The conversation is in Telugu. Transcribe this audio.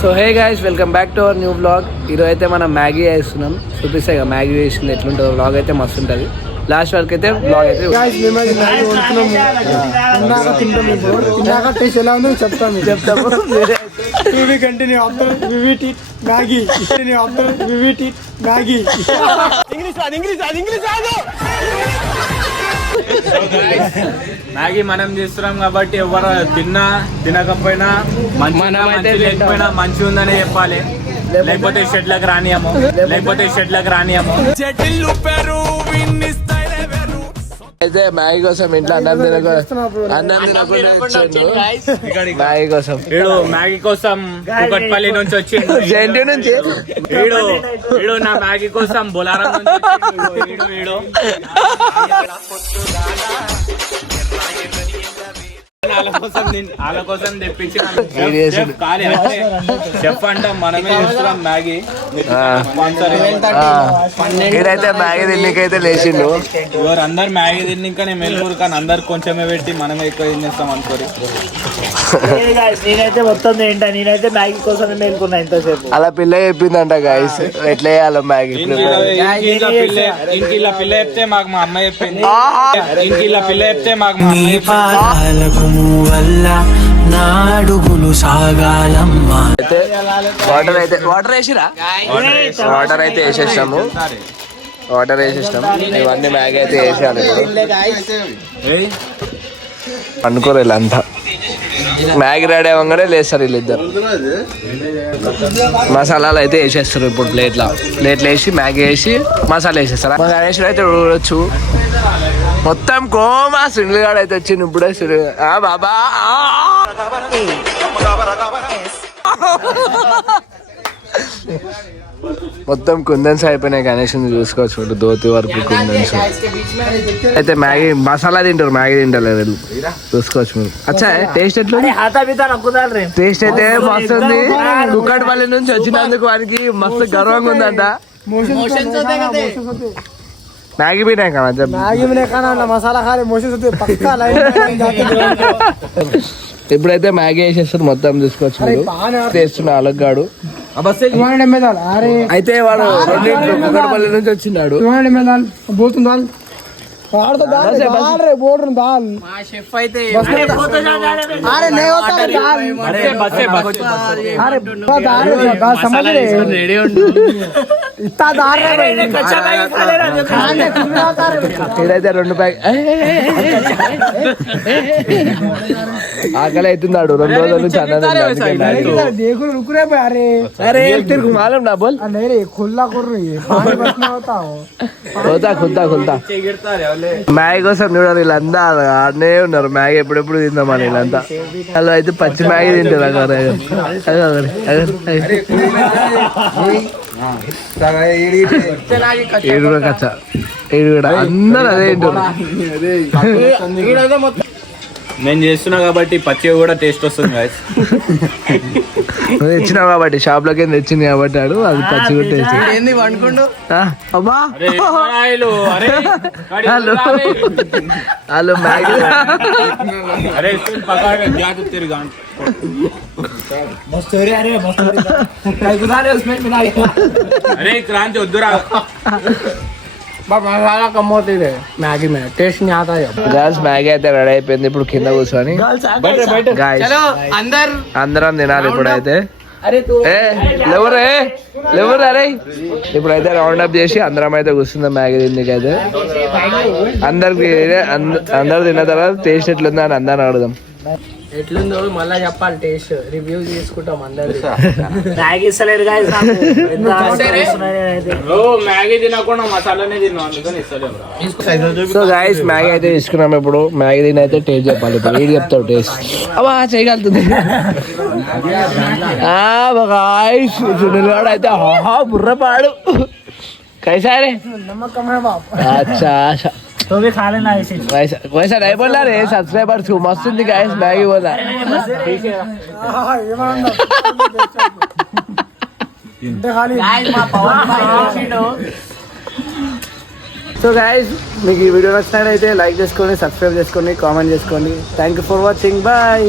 So hey guys, welcome back to our new blog. ఈరోజు అయితే మనం మ్యాగీ వేస్తున్నాం. చూపిస్తాయి కదా మ్యాగీ వేసింది ఎట్లుంటుందో. బ్లాగ్ అయితే మస్తు ఉంటుంది. లాస్ట్ వరకు అయితే బ్లాగ్ అయితే మ్యాగీ మనం చేస్తున్నాం కాబట్టి ఎవరు తిన్నా తినకపోయినా మంచి లేకపోయినా మంచి ఉందనే చెప్పాలి. లేకపోతే షెడ్లకు రానియము అయితే మ్యాగీ కోసం ఇంట్లో అన్నం తినకుండా మ్యాగీ కోసం మ్యాగీ కోసం కుకట్పల్లి నుంచి వచ్చిండు. జెంటి నుంచి వీడు నా మ్యాగీ కోసం బొలారం నుంచి వీడు వాళ్ళ కోసం తెప్పించిన చెఫ్ అంట మనమే చేస్తున్నాం మ్యాగీ. ఇదైతే మ్యాగీ తిన్నకైతే లేచిండు. ఎవరు అందరు మ్యాగీ తిన్నాకనే మెలుగురు, కానీ అందరు కొంచెమే పెట్టి మనమే ఎక్కువ ఏం చేస్తాం అనుకోరు. నేనైతే మొత్తం నేనైతే మ్యాగీ కోసం మేలుకున్నా ఇంతసేపు. అలా పిల్ల చెప్పిందంట గాయస్ ఎట్లా చేయాలి మ్యాగీ. ఇంకిలా పిల్ల చెప్తే మాకు మా అమ్మ చెప్పింది. ఇంకిలా పిల్ల చెప్తే మాకు మా అమ్మ నాడుగులు సాగాలమ్మా. వాటర్ వేసిరా? వాటర్ అయితే వేసేసాము. ఇవన్నీ మ్యాగీ అయితే వేసేయాలి. అనుకోరు వీళ్ళంతా మ్యాగీ రెడీ అవ్వగానే లేస్తారు వీళ్ళిద్దరు. మసాలాలు అయితే వేసేస్తారు. ఇప్పుడు ప్లేట్లో వేసి మ్యాగీ వేసి మసాలా వేసేస్తారు. మా గణేష్ అయితే చూడొచ్చు మొత్తం కోమా సునిల్గాడు అయితే వచ్చింది ఇప్పుడే. బాబా మొత్తం కుందన్స్ అయిపోయినాయి. గణేష్ చూసుకోవచ్చు దోతి వరకు కుందన్స్. అయితే మ్యాగీ మసాలా తింటారు, మ్యాగీ తింటలేదు చూసుకోవచ్చు మీరు. అచ్చా టేస్ట్ ఎట్లా? టేస్ట్ అయితే మస్తు ఉంది. కుక్కడపల్లి నుంచి వచ్చినందుకు వారికి మస్తు గర్వంగా ఉందంట. మ్యాగీ भी नहीं खाना, जब मैगी में नहीं खाना ना मसाला खा रहे मोशन से पक्का लाइन ఇప్పుడైతే మ్యాగీ వేసేస్తారు మొత్తం చూసుకోవచ్చు మీరు. చేస్తున్నా అలగ్గాడు అయితే వాడు కుక్కడపల్లి నుంచి వచ్చినాడు. ఇదైతే 2 ప్యాక్ ఆకలి అవుతున్నాడు. 2 రోజుల నుంచి అన్నది మాలం నా బోల్ ఖుల్తా మ్యాగీ కోసం చూడాలి. వీళ్ళంతా ఆడనే ఉన్నారు. మ్యాగీ ఎప్పుడెప్పుడు తిందామని వీళ్ళంతా. వాళ్ళు అయితే పచ్చి మ్యాగీ తింటారు. ఏడు కూడా అందరు అదే తింటారు. నేను చేస్తున్నా కాబట్టి పచ్చి కూడా టేస్ట్ వస్తుంది. నువ్వు తెచ్చినావు కాబట్టి షాప్ లోకి తెచ్చింది కాబట్టి ఆడు అది పచ్చి కూడా టేస్ట్. అమ్మా వాళ్ళు మ్యాగీ అరే క్రాంతి వద్దురా. मैगी में टेस्ट नहीं आता है. గర్ల్స్ మ్యాగీ అయితే రెడీ అయిపోయింది. ఇప్పుడు కింద కూర్చొని అందరం తినాలి. ఇప్పుడైతే లేవరు అరే ఇప్పుడైతే రౌండ్ అప్ చేసి అందరం అయితే కూర్చుందాం మ్యాగీ తిండికైతే. అందరు తిన్న తర్వాత టేస్ట్ ఎట్లుందో అని అందరిని అడుగుదాం. ఎట్లుందో మళ్ళా చెప్పాలి. టేస్ట్ రివ్యూ తీసుకుంటాం అందరు. మ్యాగీ ఇస్తలేరు మ్యాగీ తినకుండా మసాలానే తిన్నాం అందుకని ఇస్తలేము. సో గాయస్ మ్యాగీ అయితే తీసుకున్నాం. ఇప్పుడు మ్యాగీ తిని అయితే టేస్ట్ చెప్పాలి. ఇప్పుడు ఏడు చెప్తావు టేస్ట్. అబ్బా చేయగలుగుతుంది సునీల్ అయితే బుర్రపాడు కైసారే. अच्छा तो भी खा लेना ऐसे. वैसा नहीं बोला रे सब्सक्राइबर्स को मस्त थी गाइस मैगी बोला. సో గైస్ మీకు ఈ వీడియో నచ్చినట్లయితే లైక్ చేసుకోండి, సబ్స్క్రైబ్ చేసుకోండి, కామెంట్ చేసుకోండి. Thank you for watching. Bye.